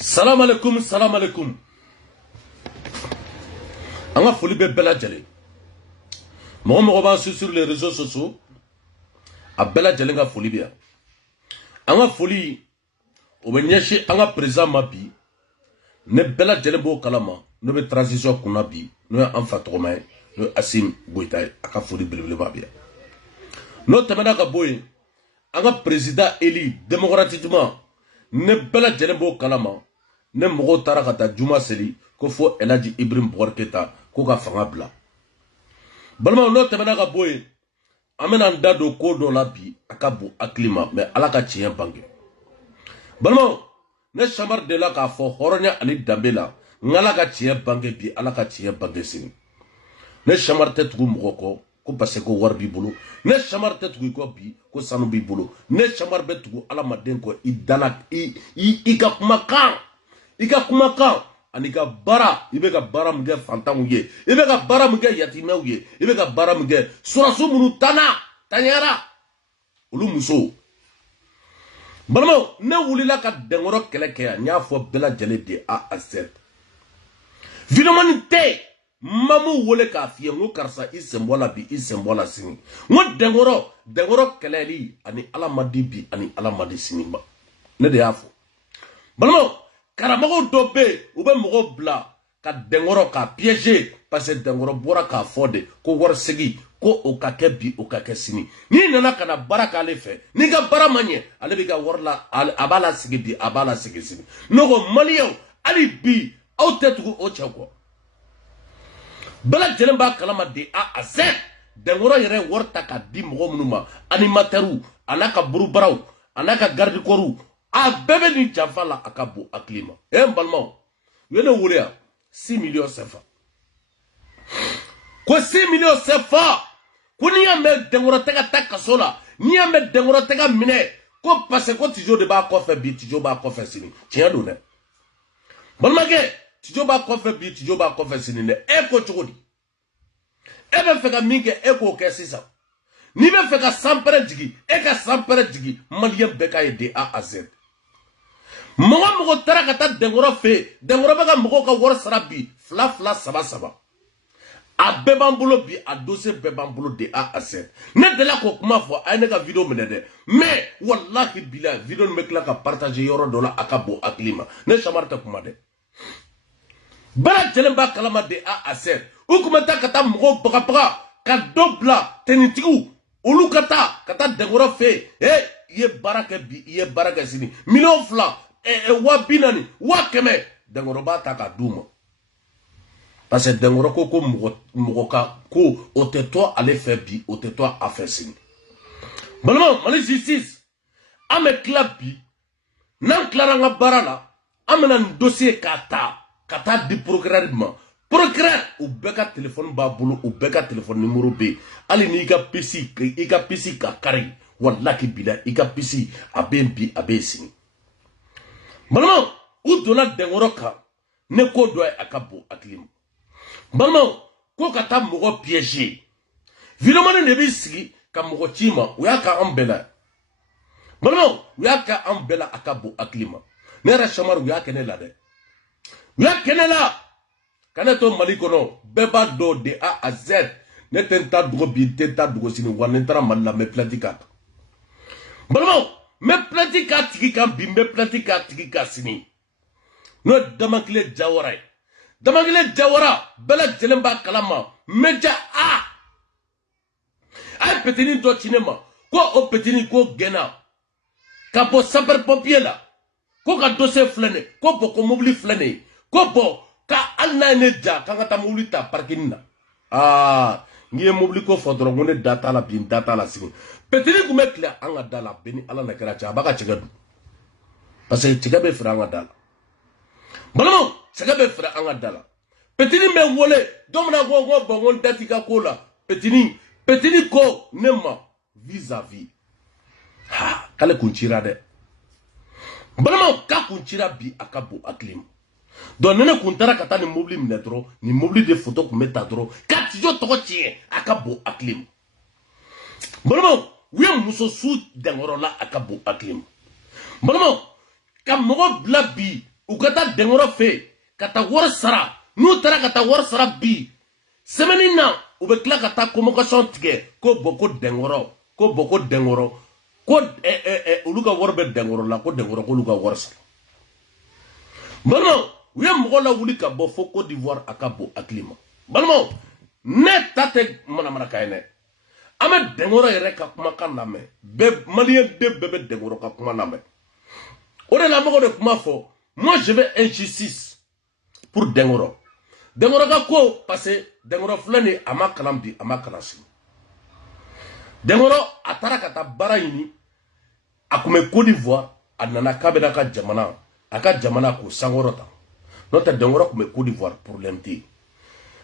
Salam alaikum, salam alaikum. On a folie bella jale. Moi, je vais sur les réseaux sociaux. A bella jale nga folie bien. On a folie. Au menyashi, on a présent ma vie. Ne bella jale bo kalama. Ne be transition kuna bi. Ne en fatroma. Ne asim goitaï. A folie belle bien. No temena ka boy. On a président élu démocratiquement. Ne bella jale bo kalama. Ne mogo tarakata Juma Seli ko fo Eladji Ibrahim Boubacar Keïta ko ka fanga bila balma no temena ka boye amena ndado ko do la bi akabu aklima mais ala ka tiɲɛ bange balma ne chamar de la ka fo horonya ani dambela ngala ka tiɲɛ bange bi ala ka tiɲɛ bange sini ne chamar tɛ tugu mɔgɔ ko parce que wari b'i bolo ne chamar tɛ tugu ko bi ko sanu b'i bolo ne chamar bɛ tugu ala maden ko i dala i ka kumakan Ika kumakan ani ka bara ibe ka bara mun kɛ fantanw ye ibe ka bara mun kɛ yatimɛw ye ibe ka bara mun kɛ surasu minnu tanyara olu muso balimaw ne wulila ka dɛnkɔrɔ kɛlɛ kɛ yan n y'a fɔ bɛɛ lajɛlen de A à Z vidéo tɛ mamu wele k'a fiyɛ n ko karisa i sen bɔ la bi i sen bɔ la sini n ko dɛnkɔrɔ kɛlɛli ani ala ma di bi ani ala ma di sini ma ne de y'a fɔ balimaw karamɔgɔw dɔ bɛ yen u bɛ mɔgɔw bila ka dɛnkɔrɔ k'a piéger parce que dɛnkɔrɔ bɔra k'a fɔ de ko wari segi ko o ka kɛ bi o ka kɛ sini n'i nana ka na baara k'ale fɛ n'i ka baara ma ɲɛ ale b'i ka wari la a b'a la segi bi a b'a la segi sini ne ko maliyɛnw hali bi aw tɛ tugu o cɛ kɔ bɛɛ lajɛlen b'a kalama de A à Z dɛnkɔrɔ yɛrɛ ye wari ta k'a di mɔgɔ minnu ma animateurs a n'a ka burubaraw a n'a ka garde corps a bɛɛ bɛ nin janfa la a ka bon hakili ma n balimaw u ye ne wele yan 6 millions CFA ko 6 millions CFA ko n'i y'a mɛn dɛnkɔrɔ tɛ ka taa kaso la n'i y'a mɛn dɛnkɔrɔ tɛ ka minɛ ko parce que ko Tijo de b'a kɔfɛ bi Tijo b'a kɔfɛ sini tiɲɛ don dɛ balimakɛ Tijo b'a kɔfɛ bi Tijo b'a kɔfɛ sini dɛ e ko cogo di e bɛ fɛ ka min kɛ e k'o kɛ sisan n'i bɛ fɛ ka sanpɛrɛ jigi e ka sanpɛrɛ jigi maliyɛn bɛɛ k'a ye de A à Z mɔgɔ taara ka taa dɛnkɔrɔ fɛ yen dɛnkɔrɔ bɛ ka mɔgɔw ka wari sara bi 2 3 a bɛɛ b'an bolo bi a dossier bɛɛ b'an bolo de A à Z ne delila k'o kuma fɔ a ye ne ka vidéo minɛ dɛ mais wallahi bilahi vidéo nin bɛ tila ka partager yɔrɔ dɔ la a ka bon hakili ma ne samari tɛ kuma dɛ bɛɛ lajɛlen b'a kalama de A à Z u kun bɛ taa ka taa mɔgɔw bagabaga ka dɔ bila tenitigiw olu ka taa dɛnkɔrɔ fɛ yen i ye baara kɛ bi i ye baara kɛ sini 2 millions 400 500 dɛnkɔrɔ b'a ta k'a d'u ma parce que dɛnkɔrɔ ko mɔgɔ ka ko o tɛ to ale fɛ bi o tɛ to a fɛ sini balimaw Mali justice an bɛ tila bi n'an tilara an ka baara la an bɛna nin dossier ka taa di procureur ma procureur u bɛɛ ka téléphone b'a bolo u bɛɛ ka téléphone numéro bɛ yen hali n'i ka PC ka kari wallahi bilahi i ka PC a bɛ yen bi a bɛ yen sini balimaw u donna dɛnkɔrɔ kan ne ko dɔ ye a ka bon hakili ma balimaw ko ka taa mɔgɔ piéger vidéo de b'i sigi ka mɔgɔ ci ma u y'a k'an bɛɛ la balimaw u y'a k'an bɛɛ la a ka bon hakili ma ne yɛrɛ Samaru u y'a kɛ ne la dɛ u y'a kɛ ne la ka ne to Mali kɔnɔ bɛɛ b'a dɔn de A à Z ne tɛ n ta dogo bi n tɛ n ta dogo sini wa ni n taara Mali la n bɛ plainte k'a kan balimaw n bɛ plainte k'a tigi kan bi n bɛ plainte k'a tigi kan sini n'o ye Damakile Jawara ye Damakile Jawara bɛɛ lajɛlen b'a kalama média A ye petini dɔ ci ne ma ko o petini ko gɛnna ka bɔ sapeur pompier la ko ka dossier filɛ nin ye ko bɔn ko mobili filɛ nin ye ko bɔn ka hali n'a ye ne ja k'an ka taa mobili ta parking na n'i ye mobili ko fɔ dɔrɔn ko ne da t'a la bi n da t'a la sini petini kun bɛ tile an ka da la bɛɛ ni ala na kɛra cɛ a b'a ka cɛkɛ dun parce que cɛkɛ bɛ feere an ka da la balimaw cɛkɛ bɛ feere an ka da la petini bɛ wele don min na ko bɔn ko n da t'i ka ko la petini ko ne ma vis-à-vis k'ale kun cira dɛ balimaw k'a kun cira bi a ka bon hakili ma donc ni ne kun taara ka taa nin mobili minɛ dɔrɔn nin mobili de photo kun bɛ ta dɔrɔn ka Tijo tɔgɔ tiɲɛ a ka bon hakili ma balimaw u ye muso su dɛnkɔrɔ la a ka bon hakili ma balimaw ka mɔgɔ bila bi u ka taa dengoro fe ka taa wari sara n'u taara ka taa wari sara bi semaine na u bɛ tila ka taa convocation tigɛ ko bɔn ko dengoro ko bɔn ko dengoro ko olu ka wari bɛ dengoro la ko dengoro k'olu ka wari sara balimaw u ye mɔgɔ lawuli ka bɔ fo Côte d'Ivoire a ka bon hakili ma balimaw ne ta tɛ manamanakan ye dɛ an bɛ dengoro yɛrɛ ka kumakan lamɛn bɛɛ maliyɛn den bɛɛ bɛ dengoro ka kuma lamɛn o de la mɔgɔw de kuma fɔ moi je vais injustice pour dengoro dengoro ka ko parce que dengoro filɛ nin a ma kalan bi a ma kalan sini dengoro a taara ka taa baara ɲini a kun bɛ Côte d'Ivoire a nana k'a bɛna a ka jamana k'o sankɔrɔ ta n'o tɛ dengoro kun bɛ Côte d'Ivoire problème tɛ yen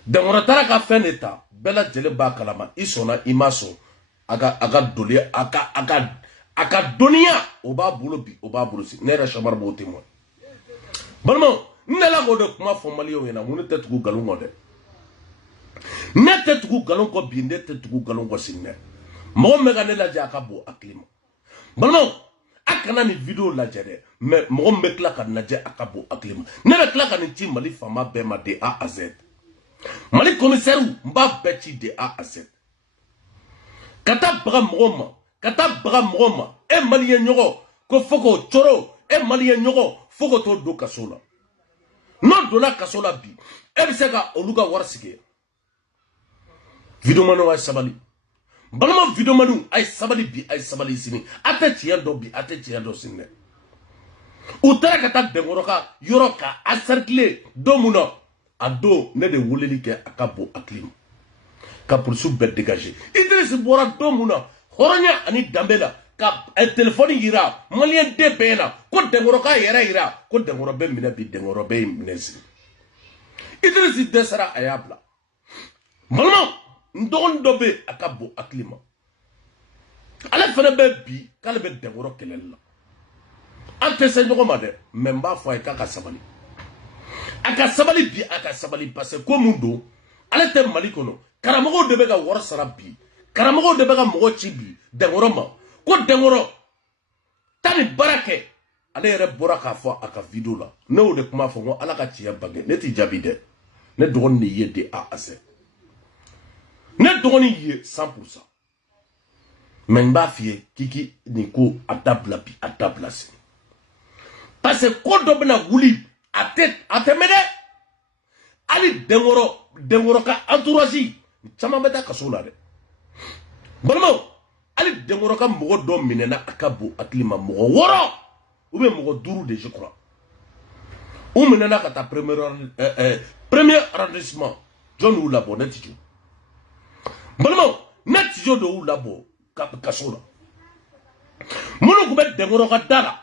dengoro taara ka fɛn de ta bɛɛ lajɛlen b'a kalama i sɔnna i ma sɔn a ka doli a ka dɔnniya o b'a bolo bi o b'a bolo si ne yɛrɛ Chamar b'o témoin balimaw n nana k'o de kuma fɔ maliyɛnw ɲɛna n ko ne tɛ tugu nkalon kɔ dɛ ne tɛ tugu nkalon kɔ bi ne tɛ tugu nkalon kɔ sini dɛ mɔgɔ min bɛ ka ne lajɛ a ka bon hakili ma balimaw a kana nin video lajɛ dɛ mais mɔgɔ min bɛ tila ka lajɛ a ka bon hakili ma ne bɛ tila ka nin ci Mali faama bɛɛ ma de A à Z Mali commissaire n b'a bɛɛ ci de A à Z ka taa baga mɔgɔw ma ka taa baga mɔgɔw ma e maliyɛn ɲɔgɔn ko fo k'o coro e maliyɛn ɲɔgɔn fo k'o t'o don kaso la n'o donna kaso la bi e bɛ se ka olu ka wari sigi videomaniw a ye sabali balima videomaniw a ye sabali bi a ye sabali sini a tɛ tiɲɛ dɔn bi a tɛ tiɲɛ dɔn sini dɛ u taara ka taa bɛnkɔrɔ ka yɔrɔ ka a cercle don mun na a don ne de weleli kɛ a ka bon hakili ma ka polisiw bɛɛ dégager Idrisi bɔra don mun na hɔrɔnya ani danbe la ka téléphone yira maliyɛn den bɛɛ na ko dɛnkɔrɔ k'a yɛrɛ yira ko dɛnkɔrɔ bɛ minɛ bi dɛnkɔrɔ bɛ minɛ sini Idrisi dɛsɛra a y'a bila balimaw n dɔgɔnin dɔ bɛ a ka bon hakili ma ale fana bɛ bi k'ale bɛ dɛnkɔrɔ kɛlɛli la an tɛ se ɲɔgɔn ma dɛ mais n b'a fɔ a ye k'a ka sabali a ka sabali bi a ka sabali parce que ko mun don ale tɛ Mali kɔnɔ karamɔgɔw de bɛ ka wari sara bi karamɔgɔw de bɛ ka mɔgɔ ci bi dɛnkɔrɔ ma ko dɛnkɔrɔ taa ni baara kɛ ale yɛrɛ bɔra k'a fɔ a ka video la ne y'o de kuma fɔ n ko ala ka tiɲɛ bange ne t'i jaabi dɛ ne dɔgɔnin de ye de A à Z ne dɔgɔnin ye 100% mais n b'a f'i ye k'i nin ko a dabila bi a dabila sini parce que ko dɔ bɛna wuli a tɛmɛ dɛ hali dɛnkɔrɔ ka entourage caman bɛ taa kaso la dɛ balimaw hali dɛnkɔrɔ ka mɔgɔ dɔ minɛna a ka bon hakili ma mɔgɔ 6 ou bien mɔgɔ 5 de je crois u minɛna ka taa premier arrondissement jɔn y'u labɔ ne Tijo balimaw ne Tijo de y'u labɔ kaso la minnu tun bɛ dɛnkɔrɔ ka da la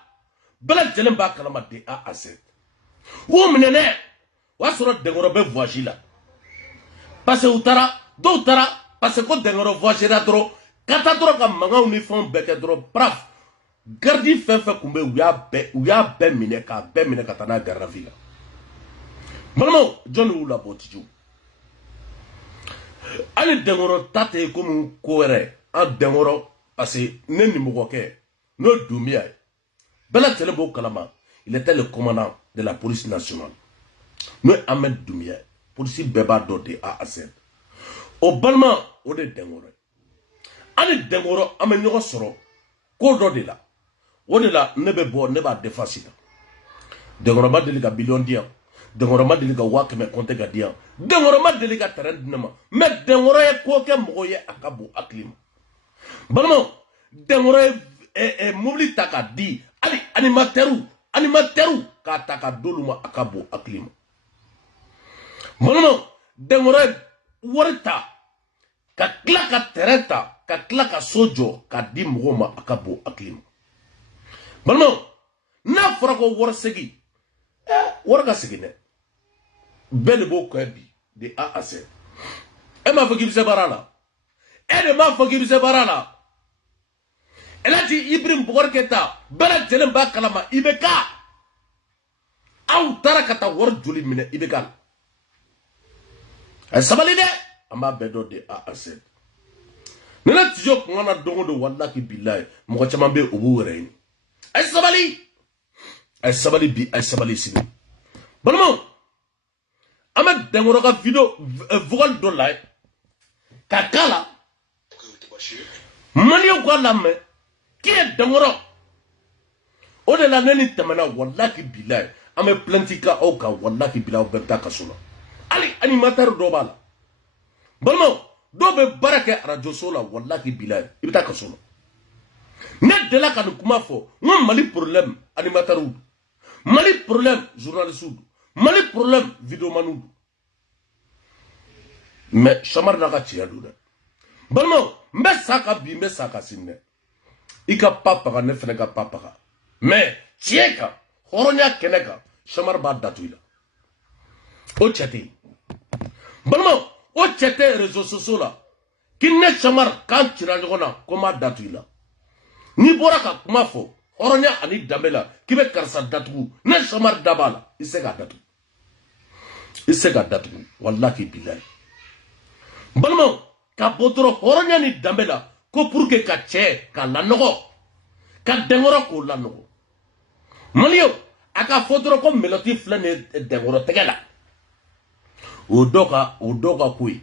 bɛɛ lajɛlen b'a kalama de A à Z u minɛnɛ o y'a sɔrɔ dɛnkɔrɔ bɛ voyage la parce que dɔw taara parce que ko dɛnkɔrɔ voyage la dɔrɔn ka taa dɔrɔn ka mankanw ni fɛnw bɛɛ kɛ dɔrɔn bref gardi fɛn fɛn tun bɛ u y'a bɛɛ minɛ k'a bɛɛ minɛ ka taa n'a garde à vue la balimaw jɔn de y'u labɔ Tijo hali dɛnkɔrɔ ta tɛ komi ko wɛrɛ an dɛnkɔrɔ parce que ne nimɔgɔkɛ n'o ye Dunbiya ye bɛɛ lajɛlen b'o kalama il était le commandant de la police nationale n'o ye Ahmed Doumbia ye polisi bɛɛ b'a dɔn de A à Z o balima o de dɛnkɔrɔ ye hali dɛnkɔrɔ an bɛ ɲɔgɔn sɔrɔ ko dɔ de la o de la ne bɛ bɔ ne b'a défense la dɛnkɔrɔ ma deli ka biliyɔn di yan dɛnkɔrɔ ma deli ka 100 compte ka di yan dɛnkɔrɔ ma deli ka terrain di ne ma mais dɛnkɔrɔ ye ko kɛ mɔgɔ ye a ka bon hakili ma balimaw dɛnkɔrɔ ye mobili ta k'a di hali animatɛriw k'a ta ka d'olu ma a ka bon hakili ma balimaw dɛnkɔrɔ ye wari ta ka tila ka terrain ta ka tila ka so jɔ k'a di mɔgɔw ma a ka bon hakili ma balimaw n'a fɔra ko wari segin wari ka segin dɛ bɛɛ de b'o kɛ bi de A à Z e m'a fɔ k'i bɛ se baara la e de m'a fɔ k'i bɛ se baara la Elhaji Ibrahim Boubacar Keïta bɛɛ lajɛlen b'a kalama IBK aw taara ka taa wari joli minɛ IBK la a ye sabali dɛ an b'a bɛɛ dɔn de A à Z ni ne Tijo kun kana don o don walahi bilahi mɔgɔ caman bɛ yen o b'u yɛrɛ ɲini a ye sabali ay sabali bi ay sabali sini balmo amet dengoro ka video vocal do lay ka kala maliyo ko lamme ki dengoro o de la neni tamana wallahi billahi ame plantika o ka wallahi billahi benta kasuna ali animateur do bala balmo do be barake radio sola wallahi billahi ibita kasuna ne de la kan kuma fo ngom mali problème animateur ou mali problème journaliste ou mali problème vidéo manu mais chamar na ka tiya do balmo mbe saka bi mbe saka sinne ika papa ne fene ka papa mais tieka horonya keneka chamar ba datuila o chati balmo o chate réseaux sociaux la kinne chamar kan tira jogona koma datuila ni bora ka kuma fo horonya ani dambela kibe karsa datu ne chamar dabala isega datu wallahi billahi balmo ka botoro horonya ni dambela ko pour que ka che ka lanogo ka dengoro ko lanogo malio aka fotoro ko meloti flane dengoro tegela o doka kui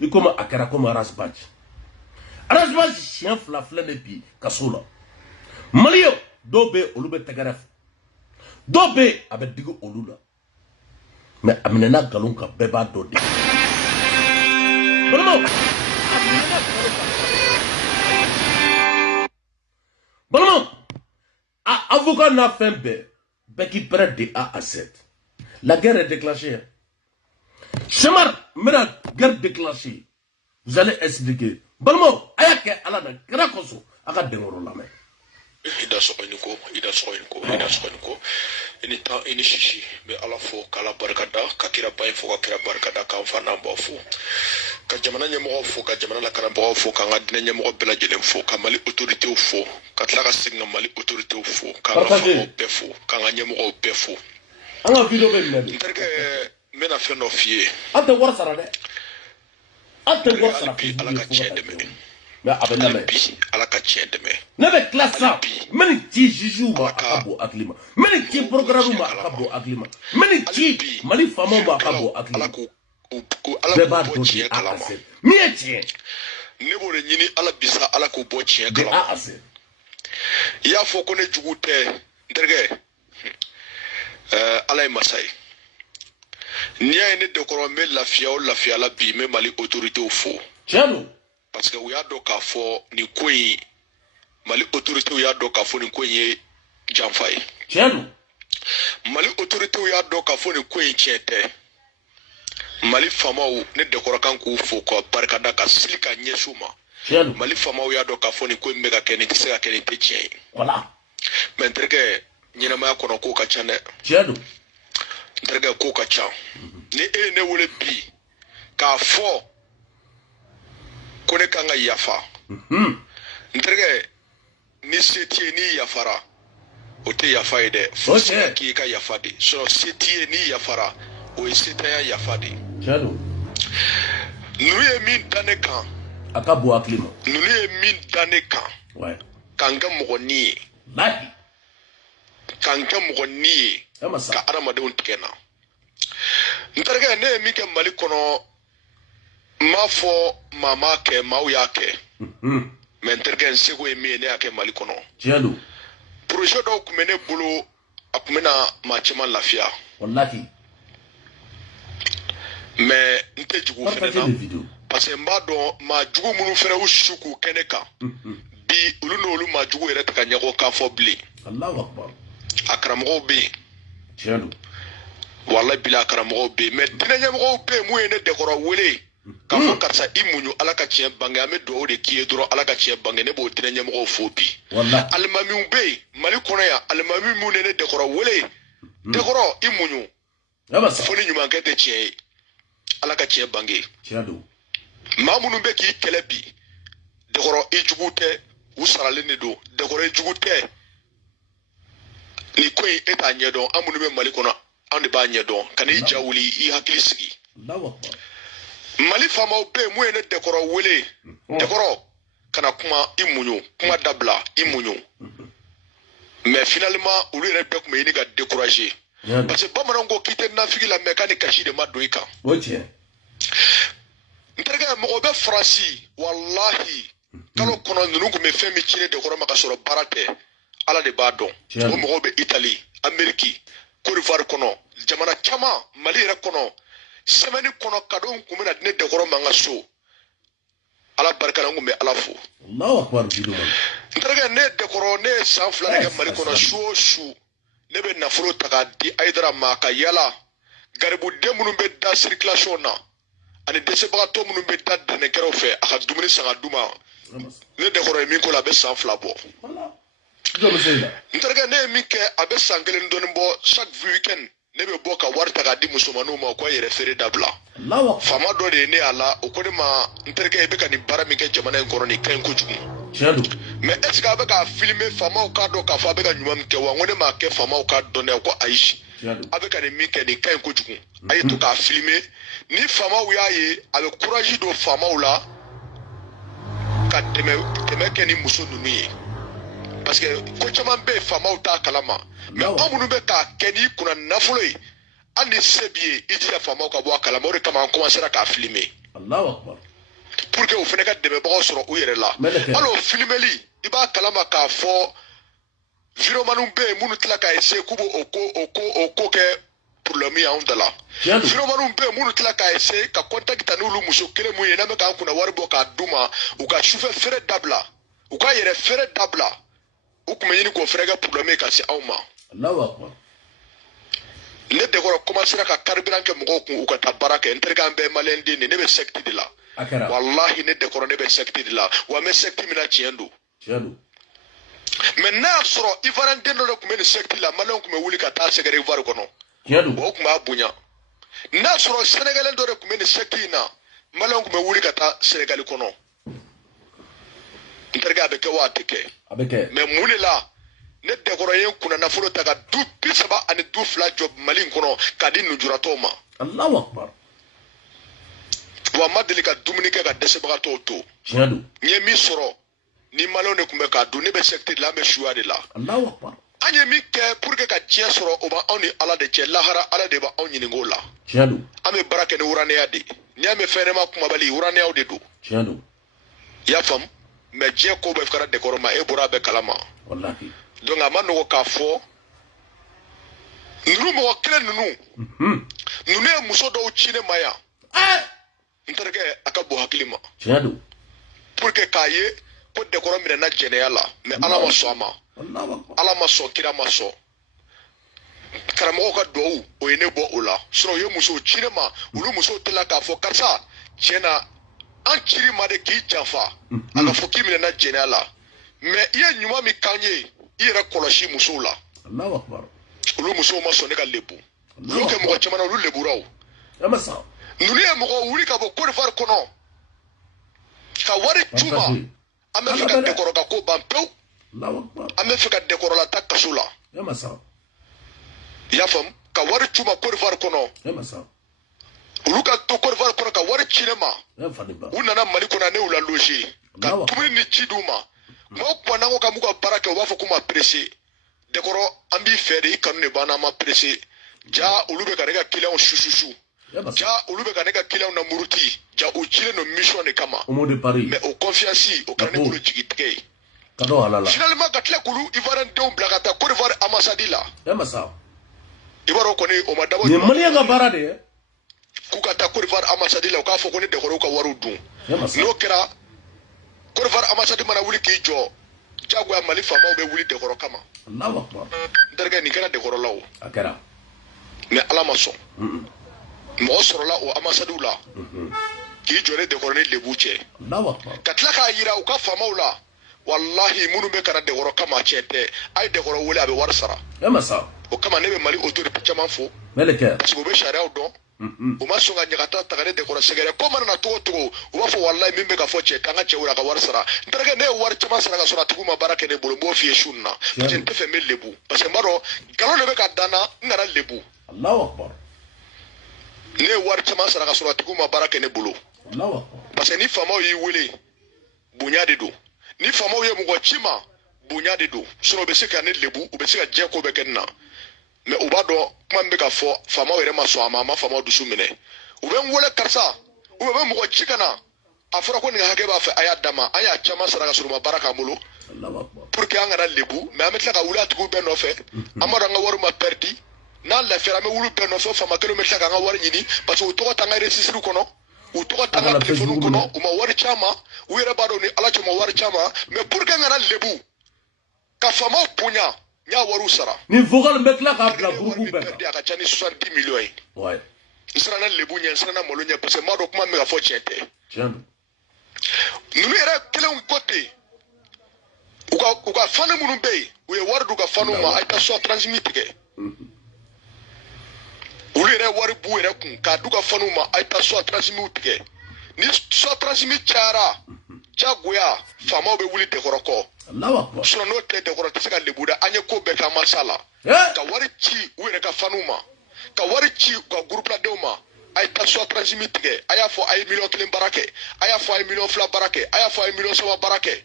ikoma akara ko arasbaj chien flane bi kasola malio dobe olube tegaref dobe abe digo olula mais aminena galon ka beba dode Bon, avocat n'a fait un qui prête de A à 7. La guerre est déclenchée. Chamar, mera guerre déclenchée. Vous allez expliquer. Bon, ayake alana, kerakoso, aka dengoro la main. Ida sokoiniko ini ta ini shishi be ala fo kala barkada ka kira bay fo ka kira barkada ka fana ba fo ka jamana nyemo fo ka jamana la kana ba fo ka ngadina nyemo bela jelen fo ka mali autorité fo ka tla ka singa mali autorité fo ka fo be fo ka nyemo be fo anga video be nabi interke mena fe no fie ante war sara de ante war sara ala ka chende me ala ka chende me nebe klasa mani ti jiju ma akabo aklima mani ti programme ma akabo aklima mani ti mali famo ma akabo aklima beba do di akase mieti nebo le nyini ala bisa ala ko bo chien kalama de akase ya fo ko ne jugute nderge ala masai niya ne de ko me lafia la bi me mali autorité au fo chano parce que uya do ka fo ni koyi mali autorité uya do ka fo ni koyi jamfai chano mali autorité uya do ka fo ni koyi chete mali famau ne de ko kan ku fo ko barkada ka silika nyesuma chano mali famau ya do ka fo ni koyi mega keni tisega keni techen voilà mais nterke nyina ma ko no ko ka chane chano nterke ko ka cha ni ne wole bi ka fo kone kanga yafa nterge ni setie ni yafara ote yafa ide fosa ki ka yafa de so setie ni yafara o setaya yafa de chalo nuye min dane kan akabo aklima nuye min dane kan ouais kanga mogoni lahi kanga mogoni ka aramade on tikena nterge ne mi ke mali kono ma fo mama ke mau yake mentergen sego emi ne ake mali kono chalo projet do kumene bulu akumena machima lafia wallahi mais nte jugu fene na parce que mbado ma jugu munu fene usuku keneka bi ulu no ulu ma jugu ere taka nyago ka fo bli Allahu akbar akramo bi chalo wallahi bila akramo bi mais dina nyamo be mu ene dekoro wele ka fo karsa imunyu ala ka chien bange ame do de kiye dro ala ka chien bange ne bo dina nyamo fo bi wallahi almami be mali kono ya almami mu ne dekoro wele dekoro imunyu yabasa fo ni nyuma kete chien ala ka chien bange chalo mamunu be ki kelebi dekoro ejugute usarale ne do dekoro ejugute ni koy eta nyedo amunu be mali kono ande ba nyedo kan i jawuli i hakili sigi Allahu akbar mali fama be mu ene dekoro wele dekoro kana kuma imunyo kuma dabla imunyo mais finalement olu yɛrɛ bɛɛ kun bɛ ɲini ka décourager parce que bamananw ko k'i tɛ nafigi la mais k'a ni kasi de ma don i kan o tiɲɛ n terikɛ mɔgɔ bɛ faransi walahi kalo kɔnɔ ninnu kun bɛ fɛn min cini Dekɔrɔ ma ka sɔrɔ baara tɛ ala de b'a dɔn o mɔgɔw bɛ Italie Amérique Côte d'Ivoire kɔnɔ jamana caman Mali yɛrɛ kɔnɔ semaine kɔnɔ cadeau kun bɛ na di ne Dekɔrɔ ma n ka so ala barika la n kun bɛ ala fo Allahu akbar bidon n terikɛ ne Dekɔrɔ ne ye san 2 de kɛ Mali kɔnɔ su o su ne bɛ nafolo ta k'a di Ayidara ma ka yala garibuden minnu bɛ da circulation na ani dɛsɛbagatɔ minnu bɛ da dɛnɛkɛrɛw fɛ a ka dumuni san ka d'u ma ne Dekɔrɔ ye min ko la a bɛ san 2 bɔ n terikɛ ne ye min kɛ a bɛ san 1 dɔɔnin bɔ chaque weekend ne bɛ bɔ ka wari ta k'a di musomaninw ma u ka yɛrɛ feere dabila faama dɔ de ye ne y'a la o ko ne ma n terikɛ i bɛ ka nin baara min kɛ jamana in kɔnɔ nin ka ɲi kojugu mais est ce que a bɛ k'a filmer faamaw k'a dɔn k'a fɔ a bɛ ka ɲuman min kɛ wa n ko ne m'a kɛ faamaw k'a dɔn dɛ ko ayi a bɛ ka nin min kɛ nin ka ɲi kojugu a ye to k'a filmer ni faamaw y'a ye a bɛ courage don faamaw la ka dɛmɛ kɛ ni muso ninnu ye parce que ko caman bɛ yen faamaw t'a kalama mais anw minnu bɛ k'a kɛ n'i kunna nafolo ye hali ni se b'i ye i jija faamaw ka bɔ a kalama o de kama an commencera k'a filmer pour que o fana ka dɛmɛbagaw sɔrɔ u yɛrɛ la hali o filmeli i b'a kalama k'a fɔ videomanw bɛ yen minnu tila ka essayer k'u b'o ko kɛ problème ye anw da la videomanw bɛ yen minnu tila ka essayer ka contact ta n'olu muso kelen mun ye n'an bɛ k'an kunna wari bɔ k'a d'u ma u ka sufɛ feere dabila u ka yɛrɛ feere dabila u kun bɛ ɲini k'o fɛnɛ kɛ problème ye ka se anw ma ne Dekɔrɔ commencera ka carburant kɛ mɔgɔw kun u ka taa baara kɛ n terikɛ an bɛɛ maliyɛn den de ne bɛ secte de la wallahi ne Dekɔrɔ ne bɛ secte de la wa n bɛ secte min na tiɲɛ don mais n'a y'a sɔrɔ Ivoirien den dɔ de kun bɛ nin secte la maliyɛnw kun bɛ wuli ka taa sɛgɛrɛ Ivoire kɔnɔ o kun b'a bonya n'a y'a sɔrɔ Sénégalais dɔ de kun bɛ nin secte in na maliyɛnw kun bɛ wuli ka taa Sénégal kɔnɔ n terikɛ a bɛ kɛ wa a tɛ kɛ mais mun de la ne Dekɔrɔ ye n kunna nafolo ta ka du 32 jɔ Mali in kɔnɔ k'a di nujuratɔw ma wa n ma deli ka dumuni kɛ ka dɛsɛbagatɔw to n ye min sɔrɔ ni maliyɛnw de kun bɛ k'a dun ne bɛ secte de la an bɛ suya de la an ye min kɛ pour que ka diɲɛ sɔrɔ o b'anw ni ala de cɛ lahara ala de b'anw ɲininka o la an bɛ baara kɛ ni wuranɛya de n'i y'a mɛn fɛnɲɛnɛma kumabali wuranɛyaw de don i y'a faamu mais diɲɛ ko bɛɛ kɛra Dekɔrɔ ma e bɔra a bɛɛ kalama donc a ma nɔgɔ k'a fɔ ninnu mɔgɔ kelen ninnu ye muso dɔw ci ne ma yan n terikɛ a ka bon hakili ma pour que k'a ye ko Dekɔrɔ minɛna jɛnɛya la mais ala ma sɔn a ma ala ma sɔn kira ma sɔn karamɔgɔw ka duwawu o ye ne bɔ o la sinon u ye musow ci ne ma olu musow tila k'a fɔ karisa tiɲɛ na an ciri ma de k'i janfa a ka fɔ k'i minɛna jɛnɛya la mais i ye ɲuman min k'an ye i yɛrɛ kɔlɔsi musow la olu musow ma sɔn ne ka lebu olu kɛ mɔgɔ caman na olu leburaw ninnu ye mɔgɔ wuli ka bɔ Côte d'Ivoire kɔnɔ ka wari c'u ma an bɛ fɛ ka Dekɔrɔ ka ko ban pewu an bɛ fɛ ka Dekɔrɔ la taa kaso la i y'a faamu ka wari c'u ma Côte d'Ivoire kɔnɔ olu ka to Côte d'Ivoire kɔnɔ ka wari ci ne ma u nana Mali kɔnɔ ne y'u la loger ka dumuni ni ci d'u ma mɔgɔw kuma n'an ko k'an b'u ka baara kɛ u b'a fɔ k'u ma pressé Dekɔrɔ an b'i fɛ de i kanu de b'an na an ma pressé ja olu bɛ ka ne ka clients susu ja olu bɛ ka ne ka clients na muruti ja u cilen don mission de kama mais o confiance o kɛra ne bolo jigitigɛ ye finalement ka tila k'olu Ivoirien denw bila ka taa Côte d'Ivoire ambassade la i b'a dɔn kɔni o ma dabɔ nin maliyɛn ka baara de ye k'u ka taa Côte d'Ivoire ambassade la u k'a fɔ ko ne Dekɔrɔ ka wariw dun n'o kɛra Côte d'Ivoire ambassade mana wuli k'i jɔ jagoya Mali faamaw bɛ wuli Dekɔrɔ kama n terikɛ nin kɛra Dekɔrɔ la o mais ala ma sɔn mɔgɔ sɔrɔla o ambassade la k'i jɔ ne Dekɔrɔ ni lebu cɛ ka tila k'a yira u ka faamaw la wallahi minnu bɛ ka na Dekɔrɔ kama tiɲɛ tɛ a ye Dekɔrɔ wele a bɛ wari sara o kama ne bɛ Mali autorité caman fo parce que u bɛ sariyaw dɔn u ma sɔn ka ɲagata ta ka ne Dekɔrɔ sɛgɛrɛ ko mana na cogo o cogo u b'a fɔ wallahi min bɛ ka fɔ cɛ k'an ka cɛ wele a ka wari sara n terikɛ ne ye wari caman sara ka sɔrɔ a tigiw ma baara kɛ ne bolo n b'o f'i ye su in na parce que n tɛ fɛ n bɛ lebu parce que n b'a dɔn nkalon de bɛ ka dan na n kana lebu ne ye wari caman sara ka sɔrɔ a tigiw ma baara kɛ ne bolo parce que ni faamaw y'i wele bonya de don ni faamaw ye mɔgɔ ci ma bonya de do so be se ka ne lebu o be se ka je ko be kenna mais o ba do kuma be ka fo fama were ma so ama fama du sumine o be wole karsa o be mo ko chikana afra ko ni hage ba fa aya dama aya chama sara ka suruma baraka mulo pour que angara lebu mais ametla ka wula tugu be no fe amara nga waru ma perdi na la fera me wulu be no fe fama kelo metla ka nga waru nyini parce que o to ta nga resisiru kono o to ta nga telefonu kono o ma waru chama o yere ba do ni ala chama waru chama mais pour que ngara lebu ka fama punya nya waru sara ni vocal metla ka bla groupe be ka ka chani 70 millions ouais isra na lebu nya isra na molo nya parce que ma do kuma me ka fo chete tiens nous era kelen côté uka fanu munu be uye waru ka fanu ma aita so transmit ke ulu era waru bu era kun ka duka fanu ma aita so transmit ke ni so transmit chara chaguya fama be wuli de koroko Allah akbar so no te de koroko sika lebuda anye ko be ka masala ka wari chi uye ka fanu ma ka wari chi ka groupe la deuma aita so transmit ke aya fo ay million kilim barake aya fo ay million fla barake aya fo ay million so barake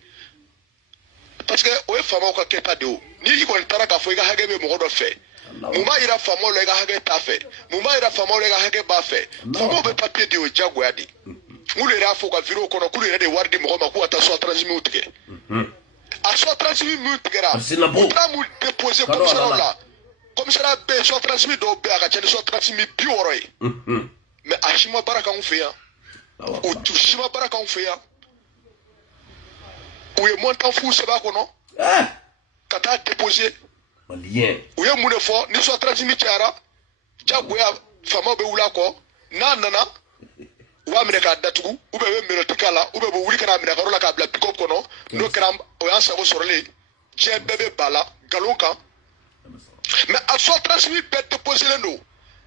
parce que o ye fama ka keta de o ni ko ntara ka fo i ka hage be mo do fe muma ira fama lo ga hage ta fe muma ira fama lo ga hage ba fe fama be papier de o jago ya di ngulu ira fo ka viro kono kulu ira de wardi mo ma ko ata so transmit utike a so transmit mutikera tra mu déposer comme ça be so transmit do be aka chene so transmit bi woro yi mais ashima baraka on fait ya o tu shima baraka on fait ya ou est montant fou c'est pas kono quand tu déposé malien ou est moune fo ni so transmis tiara jagoya fama be wula ko nana wa mine ka datugu ou be mero tikala ou be wuli kana mine ka rola ka bla pick up kono no kram o ya sabo sorole je bebe bala galonka mais a so transmis be déposé le no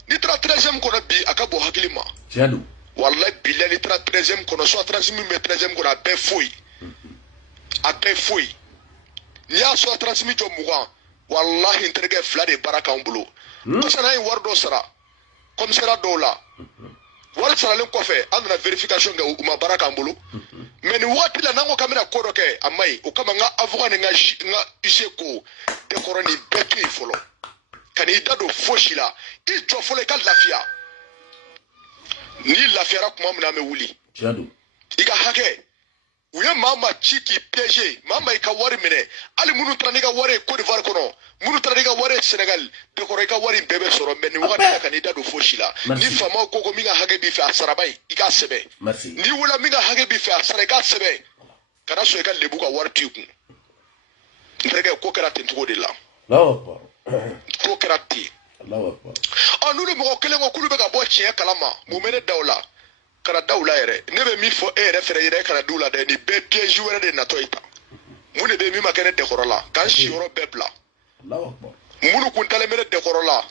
ni 13e kono bi akabo hakilima tiens wallahi billahi ni 13e kono so transmis me 13e kono be foi après fouille ni a so transmis jo mugan wallahi interge fla de baraka on bulo ko sana yi wardo sara comme sera dola wala sara len ko fe andra verification ga uma baraka on bulo mais ni wati la nango kamera ko doke amai o kama nga avoka nga iseko de koroni beti folo kani dado foshila i jo folo ka lafia ni lafia ra kuma mna me wuli tiens iga hake uye mama chiki piégé mama ika wari mine ali munu trani ka wari Côte d'Ivoire kono munu trani ka wari Sénégal de ko ka wari bebe soro men ni waka ka ni dado foshila ni fama ko minga hage bi fa sarabai ika sebe ni wala minga hage bi fa saraka sebe kana so ka lebu ka wari tiku ndrege ko kera tintugo de la Allahu akbar ko kera ti Allahu akbar anulu mo kele ngo kulu be ka bo chie kalama mu mene dawla kana dawla yere ne be mi fo ere fere yere kana dawla de ni be piège were de na toita mune be mi makene de korola kan shiro bebla Allahu akbar munu kuntale mene de korola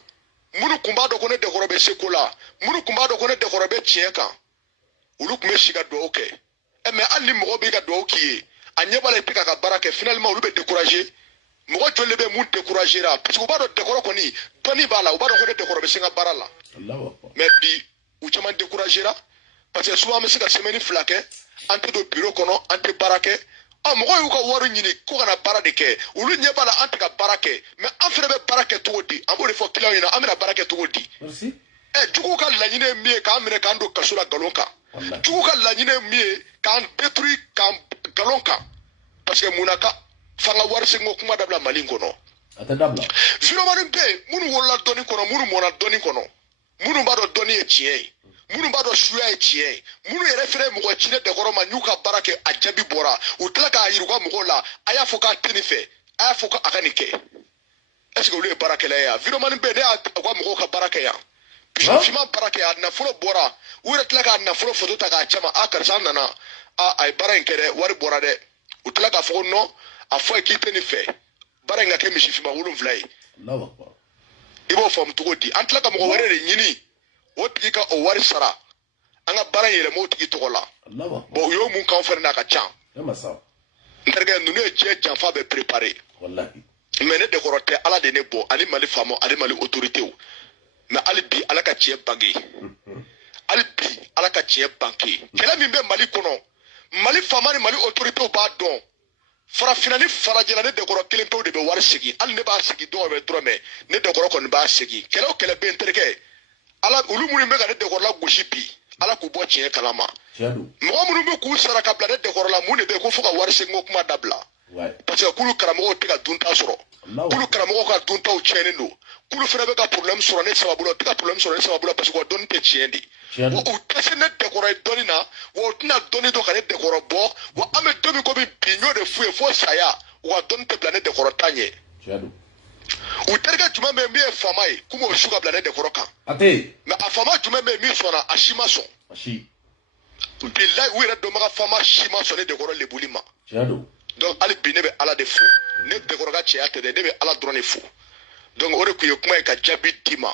munu kumba do kone de korobe sekola munu kumba do kone de korobe chieka ulu kume shiga do oke e me ali mo be ga do oki anye bala pika ka barake finalement ulu be décourager mo jolle be mun décourager ra parce que ba do décoro koni toni bala u ba do kone de korobe singa barala Allahu akbar mais bi u chama décourager ra parce que souvent me se ka semaine flaqué ante do bureau kono ante barake mo ko yu ka waru nyini ko kana barade ke ulu nye bala ante ka barake mais afre be barake todi abo le fo client ina amina barake todi merci jugu ka lanyine mie ka amine ka ndo kasura galonka jugu ka lanyine mie ka détruire ka galonka parce que munaka fanga waru singo kuma dabla malingo no ata dabla filo manu be munu wolla doni kono munu mona doni kono munu bado doni e chie munu bado shuya e chie munu yere fere mo chine de koroma nyuka barake ajabi bora utla ka yiruka mo la aya foka tenife aya foka akanike est-ce que lui barake la ya filo manu be ne akwa mo ka barake ya fima barake ya na fulo bora ure tla ka na fulo foto ta ka chama akarsa nana ay barankere wari bora de utla ka fo no afo ki tenife baranga ke mishi fima wulum vlai Allahu akbar ibo fam tugodi antla ka mo were nyini o tigi ka o wari sara anga bara yele mo tigi togola Allahu akbar bo yo mun kan ferna ka chan yama sa nterga nunu e je janfa be préparer wallahi mene de korote ala de ne bo ali mali famo ali mali autorité o na ali bi ala ka tie bangi ali bi ala ka tie banki kala min be mali kono mali fama ni mali autorité o ba don farafina ni farajɛla ne dɛkɔrɔ kelen pewu de bɛ wari segi hali ne b'a segi dɔw bɛ dɔrɔmɛ ne dɛkɔrɔ kɔni b'a segi kɛlɛ o kɛlɛ bɛ n terikɛ ala olu minnu bɛ ka ne dɛkɔrɔla gosi bi ala k'u bɔ tiɲɛ kalama mɔgɔ minnu bɛ k'u sara ka bila ne dɛkɔrɔla mun de bɛ ko fo ka wari segi ko kuma dabila parce que k'ulu karamɔgɔw tɛ ka dunta sɔrɔ k'ulu karamɔgɔw ka duntaw tiɲɛnen don k'ulu fana bɛ ka problème sɔrɔ ne sababu la u tɛ ka problème sɔrɔ ne sababu la parce que u ka dɔnni tɛ tiɲɛ de wa u tɛ se ne dɛkɔrɔ ye dɔnni na wa u tɛna dɔnni dɔn ka ne dɛkɔrɔ bɔ wa an bɛ don min komi bi n y'o de f'u ye fo saya u ka dɔnni tɛ bila ne dɛkɔrɔ ta ɲɛ u terikɛ jumɛn bɛ min ye faama ye k'u m'o su ka bila ne dɛkɔrɔ kan mais a faama jumɛn bɛ min sɔnna a si ma sɔn bilayi u yɛrɛ dɔnbaga faama si ma sɔn ne dɛkɔrɔ lebuli ma donc hali bi ne bɛ ala de fo ne dɛkɔrɔ ka cɛya tɛ dɛ ne bɛ ala dɔrɔn de fo donc o de tun ye kuma ye ka jaabi d'i ma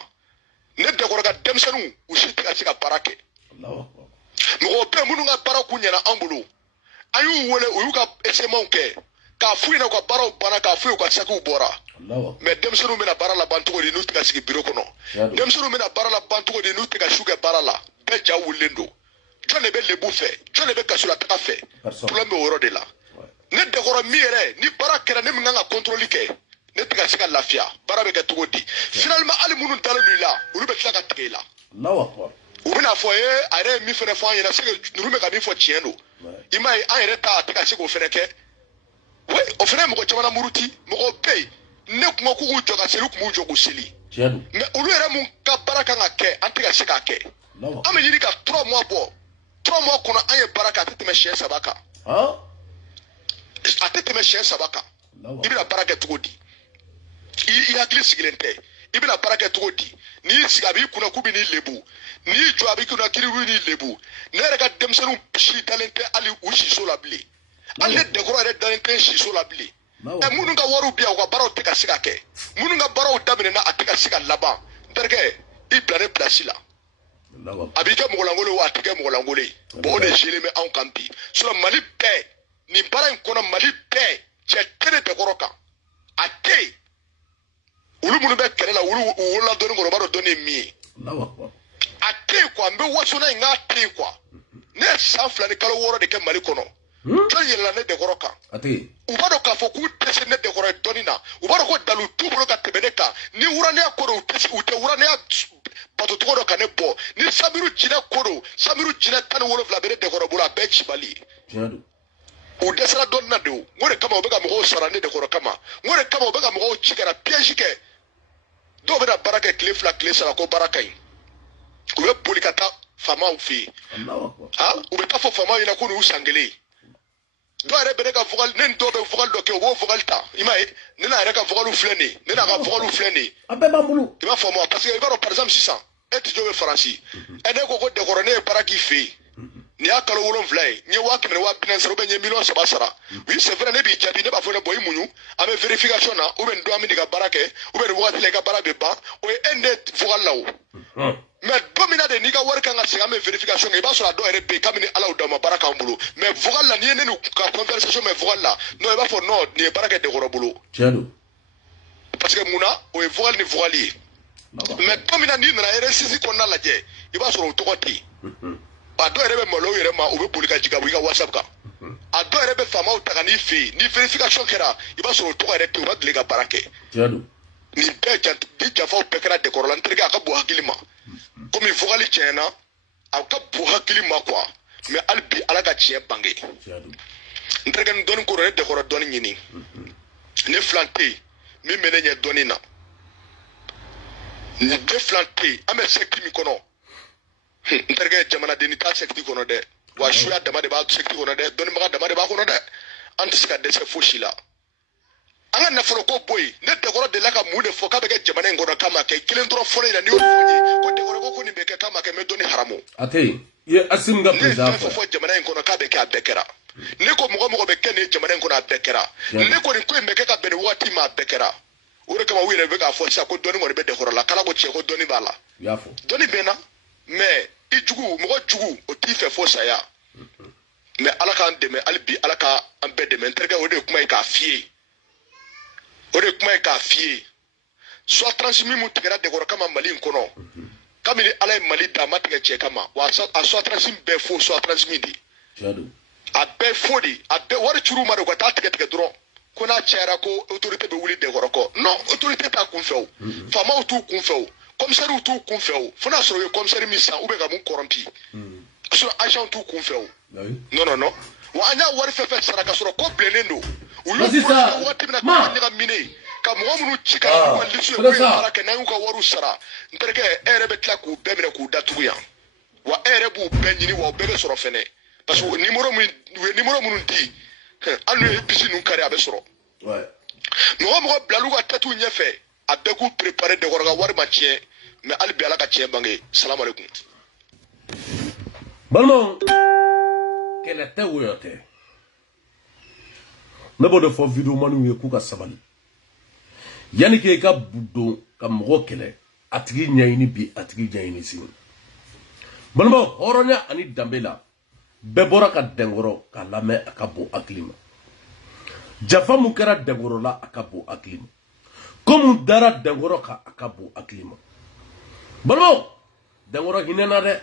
ne dɛkɔrɔ ka denmisɛnninw u si tɛ ka se ka baara kɛ mɔgɔw bɛ minnu ka baara k'u ɲɛna an bolo an y'u wele u y'u ka essaiements kɛ k'a f'u ɲɛna u ka baaraw banna k'a f'u ye u ka sakiw bɔra mais denmisɛnninw bɛna baara laban cogo di n'u tɛ ka sigi bureau kɔnɔ denmisɛnninw bɛna baara laban cogo di n'u tɛ ka su kɛ baara la bɛɛ ja wulilen don jɔn de bɛ lebu fɛ jɔn de bɛ kasolataga fɛ problème bɛ o yɔrɔ de la ne dɛkɔrɔ min yɛrɛ ni baara kɛra ne min kan ka contrôle kɛ ne tɛ ka se ka lafiya baara bɛ kɛ cogo di finalement hali minnu dalen don i la olu bɛ tila ka tigɛ i la u bɛna fɔ a yɛrɛ ye min fana fɔ an ɲɛna c'est que ninnu bɛ ka min fɔ tiɲɛ don i m'a ye an yɛrɛ ta a tɛ ka se k'o fana kɛ oui o fana ye mɔgɔ caman muruti mɔgɔw bɛ yen ne kun ko k'u jɔ ka seli u kun b'u jɔ k'u seli mais olu yɛrɛ mun ka baara kan ka kɛ an tɛ ka se k'a kɛ an bɛ ɲini ka 3 mois bɔ 3 mois kɔnɔ an ye baara kɛ a tɛ tɛmɛ siɲɛ 3 kan a tɛ tɛmɛ siɲɛ 3 kan i bɛna baara kɛ cogo di i hakili sigilen tɛ i bɛna baara kɛ cogo di n'i sigi a b'i kunna k'u bɛ n'i lebu n'i jɔ a b'i kunna k'i bɛ n'i lebu ne yɛrɛ ka denmisɛnninw si dalen tɛ hali u siso la bilen hali ne dɛkɔrɔ yɛrɛ dalen tɛ siso la bilen minnu ka wariw bɛ yan u ka baaraw tɛ ka se ka kɛ minnu ka baaraw daminɛna a tɛ ka se ka laban n terikɛ i bila ne place la a b'i kɛ mɔgɔlankolon wa a tɛ kɛ mɔgɔlankolon ye bon o de gêner bɛ anw kan bi sinon Mali bɛɛ nin baara in kɔnɔ Mali bɛɛ cɛ tɛ ne dɛkɔrɔ kan a tɛ yen olu minnu bɛ kɛlɛ la olu wolola dɔɔni kɔnɔ o b'a dɔn dɔɔni ye min ye a tɛ yen quoi n bɛ wasona in k'a tɛ yen quoi ne ye san 2 ni kalo 6 de kɛ Mali kɔnɔ jɔn yɛlɛla ne dɛkɔrɔ kan u b'a dɔn k'a fɔ k'u tɛ se ne dɛkɔrɔ ye dɔɔni na u b'a dɔn ko dalu t'u bolo ka tɛmɛ ne kan ni wuranɛya ko don u tɛ wuranɛya bato tɔgɔ dɔ ka ne bɔ ni samiru jinɛ ko don samiru jinɛ 17 bɛ ne dɛkɔrɔ bolo a bɛɛ cibali ye u dɛsɛra dɔɔni na de o n ko de kama u bɛ ka mɔgɔw sara ne dɛkɔrɔ kama n ko de kama u bɛ ka mɔgɔw ci kana piège kɛ dɔw bɛna baara kɛ tile 2 tile 3 ko baara ka ɲi u bɛ boli ka taa faamaw fɛ yen u bɛ taa fɔ faamaw ɲɛna ko nin y'u san 1 dɔw yɛrɛ bɛ ne ka vocal ne ni dɔw bɛ vocal dɔ kɛ u b'o vocal ta i m'a ye ne n'a yɛrɛ ka vocaliw filɛ nin ye ne n'a ka vocaliw filɛ nin ye a bɛɛ b'an bolo i b'a faamu parce que i b'a dɔn par exemple sisan e tɛ jɔ bɛ Faransi ne ko ko dɛkɔrɔ ne ye baara k'i fɛ yen nin y'a kalo 7 ye n ye 50 000 50 sara n ye $3 millions sara oui c'est vrai ne b'i jaabi ne b'a fɔ ne bɔ i muɲu an bɛ vérification na ou bien nin don an bɛ nin ka baara kɛ ou bien nin wagati la i ka baara bɛ ban o ye e ne vocal la o mais don min na de n'i ka wari kan ka segin an bɛ vérification kɛ i b'a sɔrɔ a dɔw yɛrɛ bɛ yen kabini ala y'u d'a ma baara k'an bolo mais vocal la n'i ye ne n'u ka conversation mɛn vocal la non i b'a fɔ non nin ye baara kɛ dɛkɔrɔ bolo parce que mun na o ye vocal ni vocal ye mais don min na n'i nana RSS kɔnɔna lajɛ i b'a sɔrɔ o tɔgɔ tɛ yen a dɔw yɛrɛ bɛ malo yɛrɛ ma u bɛ boli ka jigin ka bɔ i ka WhatsApp kan a dɔw yɛrɛ bɛ faamaw ta ka n'i fɛ yen ni vérification kɛra i b'a sɔrɔ o tɔgɔ yɛrɛ tɛ yen u ma deli ka baara kɛ nin bɛɛ ni janfaw bɛɛ kɛra dɛkɔrɔ la n terikɛ a ka bon hakili ma komi vocal tiɲɛna a ka bon hakili ma quoi mais hali bi ala ka tiɲɛ bange n terikɛ ni dɔɔni ko dɔ ne dɛkɔrɔ dɔɔni ɲini ne filan tɛ yen min bɛ ne ɲɛ dɔɔni na ne filan tɛ yen an bɛ secte min kɔnɔ n terikɛ jamanaden t'a secte kɔnɔ dɛ wa suya dama de b'a secte kɔnɔ dɛ dɔnnibaga dama de b'a kɔnɔ dɛ an tɛ se ka dɛsɛ fosi la an ka nafolo ko bɔ yen ne dɛkɔrɔ delila ka mun de fɔ k'a bɛ kɛ jamana in kɔnɔ k'a ma kɛ kelen dɔrɔn fɔlɔ in na n'i y'o fɔ n ye ko dɛkɔrɔ ko nin bɛ kɛ k'a ma kɛ n bɛ dɔnni haramu a tɛ yen i ye Asim ka président fɔ ne ye fɛn fɔ jamana in kɔnɔ k'a bɛ kɛ a bɛɛ kɛra ne ko mɔgɔ mɔgɔ bɛ kɛ nin jamana in kɔnɔ a bɛɛ kɛra ne ko nin ko in bɛ kɛ ka bɛn nin waati ma a bɛɛ kɛra o de kama u yɛrɛ bɛ k'a fɔ sisan ko dɔnni kɔni bɛ dɛkɔrɔ la k'ala ko tiɲɛ ko dɔnni b'a la dɔnni bɛ n na mais i jugu mɔgɔ jugu o t'i fɛ fo saya mais ala k'an dɛmɛ hali bi ala ka an bɛɛ dɛmɛ n terikɛ o de ye kuma ye k'a f'i ye o de ye kuma ye k'a f'i ye soit transmis mun tigɛra dɛkɔrɔ kama Mali in kɔnɔ kabini ala ye Mali da a ma tigɛ cɛ kama wa a soit transmis bɛɛ fo soit transmis de a bɛɛ fo de a bɛɛ wari curu ma de ka taa tigɛ tigɛ dɔrɔn ko n'a cayara ko autorité bɛ wuli dɛnkɔrɔ kɔ non autorité t'a kun fɛ o faamaw t'u kun fɛ o commissaires t'u kun fɛ o fo n'a sɔrɔ u ye commissaire min san ka mun corrompi sinon agent t'u kun fɛ o non wa an y'a wari fɛn fɛn sara ka sɔrɔ ko bilennen don u y'u kɔrɔ waati min na ka ɲagamine ka mɔgɔ minnu ci ka n'u ka listu ye k'u ye baara kɛ n'an y'u ka wariw sara n terikɛ e yɛrɛ bɛ tila k'u bɛɛ minɛ k'u datugu yan wa e yɛrɛ b'u bɛɛ ɲini wa u bɛɛ bɛ sɔrɔ fɛnɛ parce que u ye numéro minnu di hali n'u ye bisi ninnu kari a bɛ sɔrɔ mɔgɔ bilal'u ka tɛtiw ɲɛfɛ a bɛɛ k'u préparer dɛkɔrɔ ka wari ma tiɲɛ mais hali bi ala ka tiɲɛ bange salamu aleykum balimaw kɛlɛ tɛ woyɔ tɛ ne b'o de fɔ video maniw ye k'u ka sabali yanni k'e ka don ka mɔgɔ kɛlɛ a tigi ɲɛɲini bi a tigi ɲɛɲini sini balimaw hɔrɔnya ani danbe la bɛɛ bɔra ka dɛnkɔrɔ k'a lamɛn a ka bon hakili ma jafa mun kɛra dɛnkɔrɔ la a ka bon hakili ma ko mun dara dɛnkɔrɔ kan a ka bon hakili ma balimaw dɛnkɔrɔ hinɛna dɛ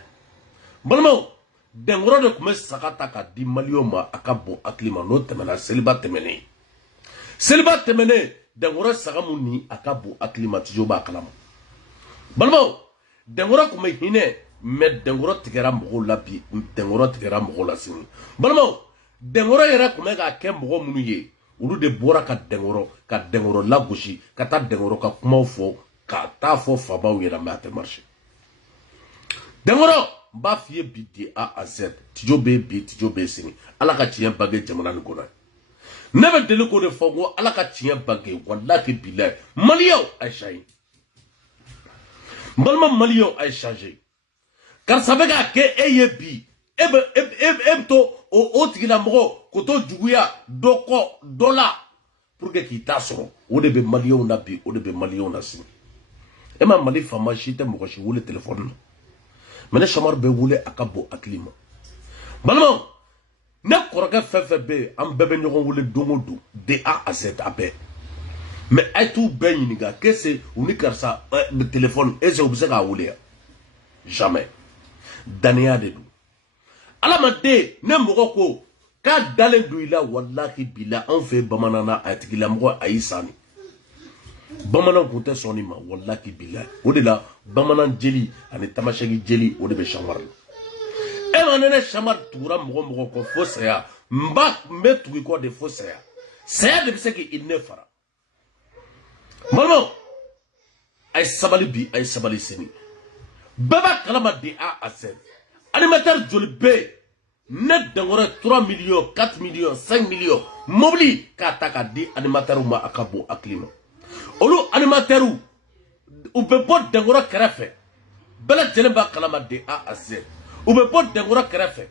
balimaw dɛnkɔrɔ de tun bɛ saga ta k'a di maliyɛnw ma a ka bon hakili ma n'o tɛmɛna seliba tɛmɛnen dɛnkɔrɔ saga mun ni a ka bon hakili ma tijo b'a kalama balimaw dɛnkɔrɔ tun bɛ hinɛ mais dɛnkɔrɔ tigɛra mɔgɔw la bi dɛnkɔrɔ tigɛra mɔgɔw la sini balimaw dɛnkɔrɔ yɛrɛ tun bɛ k'a kɛ mɔgɔ minnu ye olu de bɔra ka dɛnkɔrɔ lagosi ka taa dɛnkɔrɔ ka kumaw fɔ ka taa fɔ fabaw yɛrɛ mais a tɛ marché dɛnkɔrɔ n b'a f'i ye bi de A à Z tijo bɛ bi tijo bɛ sini ala ka tiɲɛ bange jamana nin kɔnɔ ne bɛ deli k'o de fɔ ko ala ka tiɲɛ bange walahi bilahi maliyɛnw a ye changer n balima maliyɛnw a ye changer karisa bɛ k'a kɛ e ye bi e bɛ to o tigilamɔgɔ k'o to juguya dɔ kɔ dɔ la pour que k'i ta sɔrɔ o de bɛ maliyɛnw na bi o de bɛ maliyɛnw na sini e ma mali faama si tɛ mɔgɔ si wele téléphone na mais ne samari bɛ wele a ka bon hakili ma balimaw ne kɔrɔkɛ fɛn fɛn bɛ yen an bɛɛ bɛ ɲɔgɔn wele don o don de A à Z a bɛɛ mais a ye t'u bɛɛ ɲininka qu'est-ce u ni karisa téléphone est-ce que u bɛ se k'a wele yan jamais danaya de don adamaden ne mɔgɔ ko k'a dalen don i la walahi bila anw fɛ bamanan na a tigilamɔgɔ a y'i sanni bamanan kun tɛ sɔn nin ma walahi bila o de la bamanan jeli ani tamasɛki jeli o de bɛ samari la e ma ne samari tugura mɔgɔ kɔ fo saya n bɛ tugu i kɔ de fo saya de bɛ se k'i ne fara balimaw a ye sabali bi a ye sabali sini bɛɛ b'a kalama de A à Z animateur joli bɛ yen ne dɛnkɔrɔ 3 millions 4 millions 5 millions mobili k'a ta k'a di animateur ma a ka bon hakili ma olu animateur u bɛ bɔ dɛnkɔrɔ kɛrɛfɛ bɛɛ lajɛlen b'a kalama de A à Z u bɛ bɔ dɛnkɔrɔ kɛrɛfɛ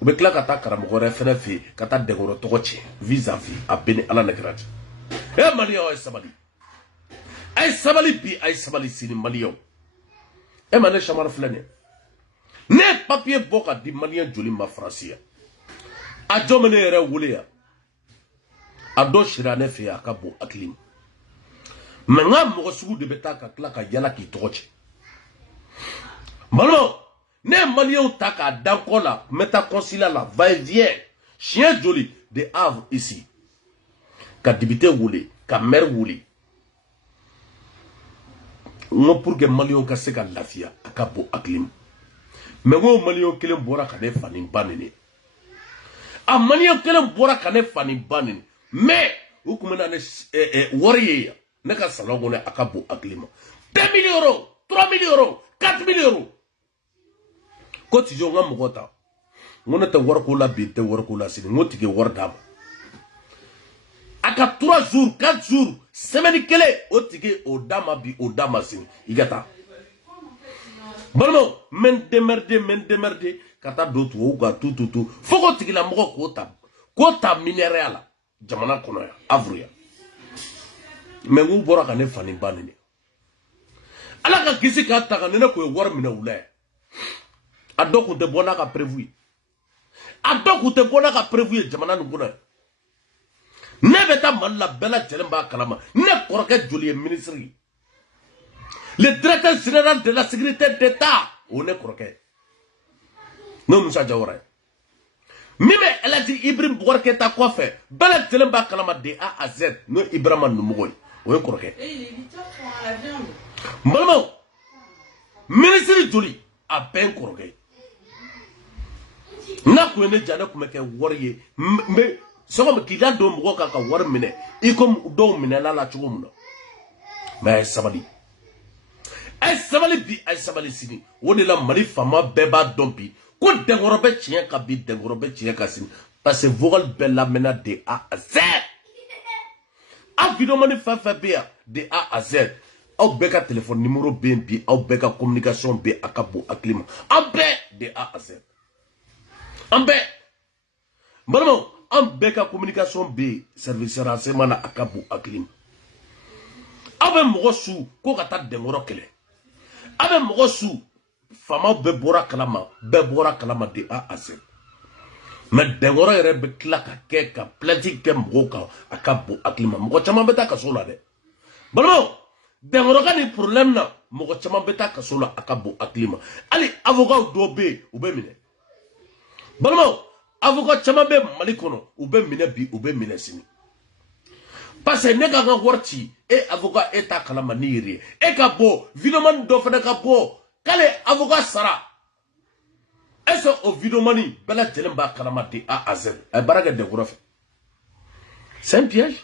u bɛ tila ka taa karamɔgɔ wɛrɛ fɛnɛ fɛ yen ka taa dɛnkɔrɔ tɔgɔ tiɲɛ vis-à-vis a bɛ ni ala ne kɛra ten maliyɛnw a ye sabali a ye sabali bi a ye sabali sini maliyɛnw e ma ne samari filɛ nin ye ne ye papiye bɔ ka di maliyɛn joli ma faransi yan a jɔn bɛ ne yɛrɛ wele yan a dɔ sira ne fɛ yen a ka bon hakili ma mais n ka mɔgɔ sugu de bɛ taa ka tila ka yala k'i tɔgɔ tiɲɛ balimaw ne ye maliyɛnw ta k'a da kɔ la n bɛ taa consulat la va et vient siɲɛ joli de Havre ici ka député wele ka maire wele n ko pour que maliyɛnw ka se ka lafiya a ka bon hakili ma mais n ko maliyɛn kelen bɔra ka ne fa ni ba nini a maliyɛn kelen bɔra ka ne fa ni ba nini mais u tun bɛ na ne wari ye yan ne ka salon kɔnɔ a ka bon hakili ma 2 millions euros 3 millions euros 4 millions euros ko tijo n ka mɔgɔ ta n ko ne tɛ wari ko la bi n tɛ wari ko la sini n ko tigi wari d'a ma a ka 3 jours 4 jours semaine kelen o tigi o d'a ma bi o d'a ma sini i ka taa balimaw n bɛ n démerder ka taa don tubabuw ka tu fo k'o tigilamɔgɔ k'o ta minɛrɛya la jamana kɔnɔ yan Havre yan mais n k'u bɔra ka ne fa ni ba nini ala ka kisi k'a ta ka ne ko ye wari minɛ u la yan a dɔw kun tɛ bɔ n'a ka prévu ye a dɔw kun tɛ bɔ n'a ka prévu ye jamana nin kɔnɔ yan ne bɛ taa Mali la bɛɛ lajɛlen b'a kalama ne kɔrɔkɛ joli ye ministre ye le directeur général de la sécurité d'État o ne kɔrɔkɛ n'o Musa Jawara ye Mime elle a dit Ibrahim Bouarketa quoi fait? Bala Telemba Kalama de A à Z. Non Ibrahim Noumoui. Oui, correct. Et il est 8h pour la viande. Maman, ministre Joli a peine correct. N'a pas eu Jana comme un warrior. Mais, c'est comme qu'il a donné un ka war mine. Et comme don mine la choumouna. Mais sabali. Ay sabali bi, ay sabali sini. On est là, mali fama beba dompi. Ko dengorobe chien ka bi, dengorobe chien ka sini. Parce que vocal bella mena de A à Z. A vidéo mani fa bia de A à Z. Au beka téléphone numéro BNP, au beka communication B akabo aklima. En B de A à Z. En B. Bon, en beka communication B service renseignement na akabo aklima. Abe mogosu ko kata dengoro kele. Abe mogosu fama be bora kalama de A à Z. Mais dengoro yere be klaka ke ka plenty ke mogoka akabo aklima. Mogo chama beta ka sola de. Bon, dengoro ka ni problème na mogo chama beta ka sola akabo aklima. Ali avocat do be ube mine. Bon, avocat chama be malikono ube mine bi ube mine sini. Parce que nega nga worti e avocat eta kalama niri e ka bo videoman do fana ka bo kale avocat sara eso o videomani bela jelemba kalama de A à Z ay baraga de gorof c'est un piège.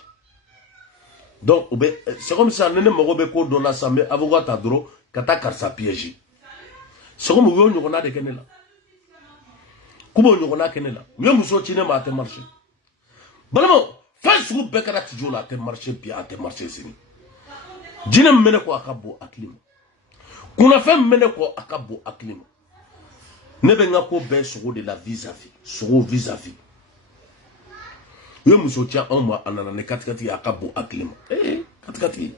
Donc c'est comme ça nene mogo be ko do la sambe avocat ta dro kata karsa piège c'est comme wo nyoko na de kenela kubo nyoko na kenela yo muso chine ma te marché balamo Facebook bekara tijola te marché bien te marché sini. Jinem mene ko akabo aklima. Kuna fem mene ko akabo aklima. Nebe nga ko be sogo de la vis-à-vis. Sogo vis-à-vis. Yo muso tia on moi anana ne katikati akabo aklima. Katikati.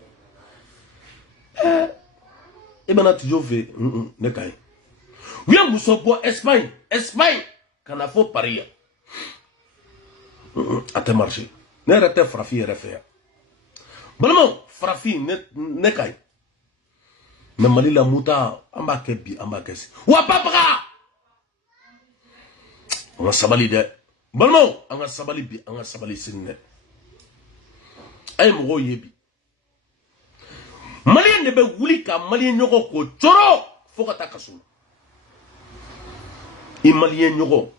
Bana tijo ve ne kai. Yo muso bo Espagne. Espagne kana fo paria. A te marché. Ne rete frafi refea. Balamo frafi ne kai. Me mali la muta amba kebi amba kesi. Wa papaka. On sabali de. Balamo anga sabali bi anga sabali sinne. Ay mo yebi. Mali ne be wuli ka mali nyoko ko choro fokata kasu. I mali nyoko.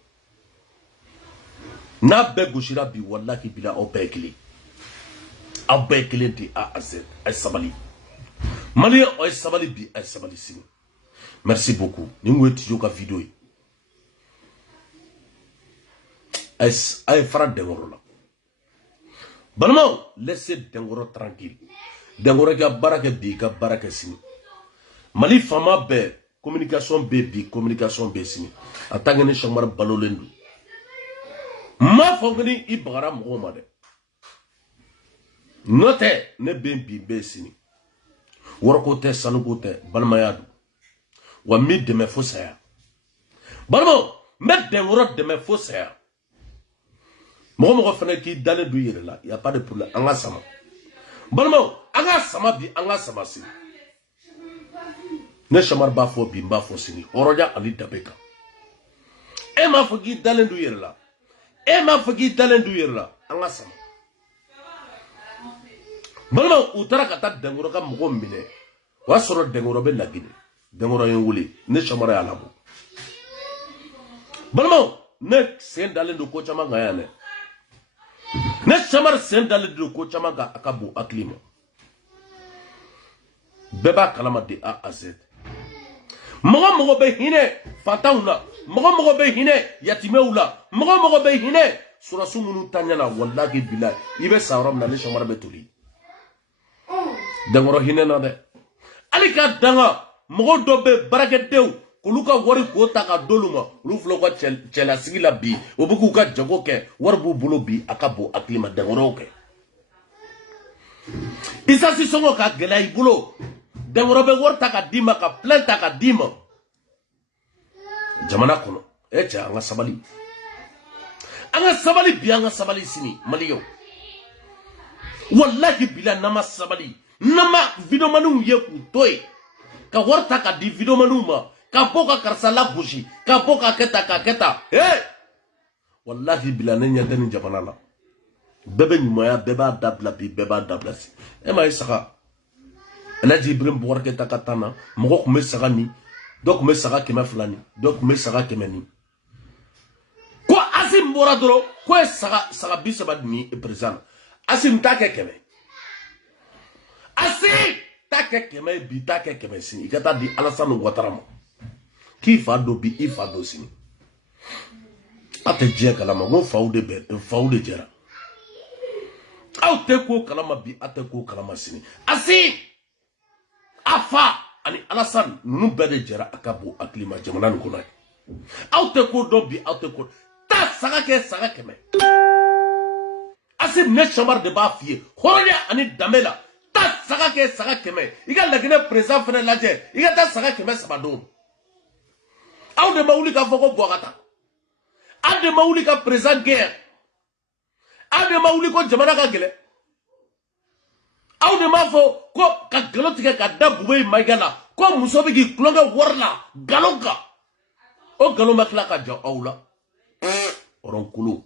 Na be goshira bi wallahi bila o bekli de A à Z ay sabali mali o sabali bi ay sabali sini. Merci beaucoup ni ngweti joka vidéo ay fara dengoro la balmo laissez dengoro tranquille dengoro ga baraka bi ga baraka sini mali fama be communication B sini atangene chamar balolendu ma fongni i bagara mo ma de note ne ben bi be sini worko te sanugo te balmayadu wa mi de me fosaya balmo me de ngoro de me fosaya mo fene ki dale du yere la y a pas de problème anga sama balmo anga sama bi anga sama si ne chamar ba fo bi mba fo sini oroja ali dabeka e ma fo ki dale du yere la e ma fagi talendu yerla anga sama balma utara kata dengoro ka mogo mine wa soro dengoro be lagine dengoro yen wuli ne chamara ya labo balma ne sen dalendu ko chama ga yane ne chamar sen dalendu ko chama ga akabu aklima beba kalama de A à Z mogo be hine fatauna mogo be hine yatimewula mogo be hine surasu munu tanyana wallahi billahi ibe sawram na le shamara betuli dangoro hine na de alika danga mogo do be baraketew kuluka wari ko ta ka doluma lu flo ko chela sigila bi obuku ka jago ke warbu bulo bi akabo aklima dangoro ke isa si songo ka gela ibulo dangoro be worta ka dima ka planta ka dima jamana kono echa anga sabali bi anga sabali sini maliyo wallahi bila nama sabali nama video manu ye ku toy ka worta ka di video manu ma ka boka karsala bushi ka boka keta wallahi bilane nya tani jamana la bebe nyumaya beba dabla bi beba dabla si e ma isaka la jibrim borke takatana mo ko me saka ni donc me saka kema fulani donc me saka kemeni ko asim bora doro ko saka bisaba ni e president asim take keme asim take keme bi take keme sini ikata di Alassane Ouattara mo ki fa do bi ifa do sini ate je kalama mo fawde be fawde jera aute ko kalama bi ate ko kalama sini asim afa ani Alassane nunu bede jera akabu aklima jamana nkono aute ko do bi aute ko ta saka keme asim ne chambar de ba fie horonya ani damela ta saka keme iga lagine president fene laje iga ta saka keme sabado aude mauli ka foko boagata ade mauli ka president guerre ade mauli ko jamana ka gele aude mafo ko ka galotige ka dabube magala ko musobe gi klonga warla galonga o galo makla ka ja aula oron kulu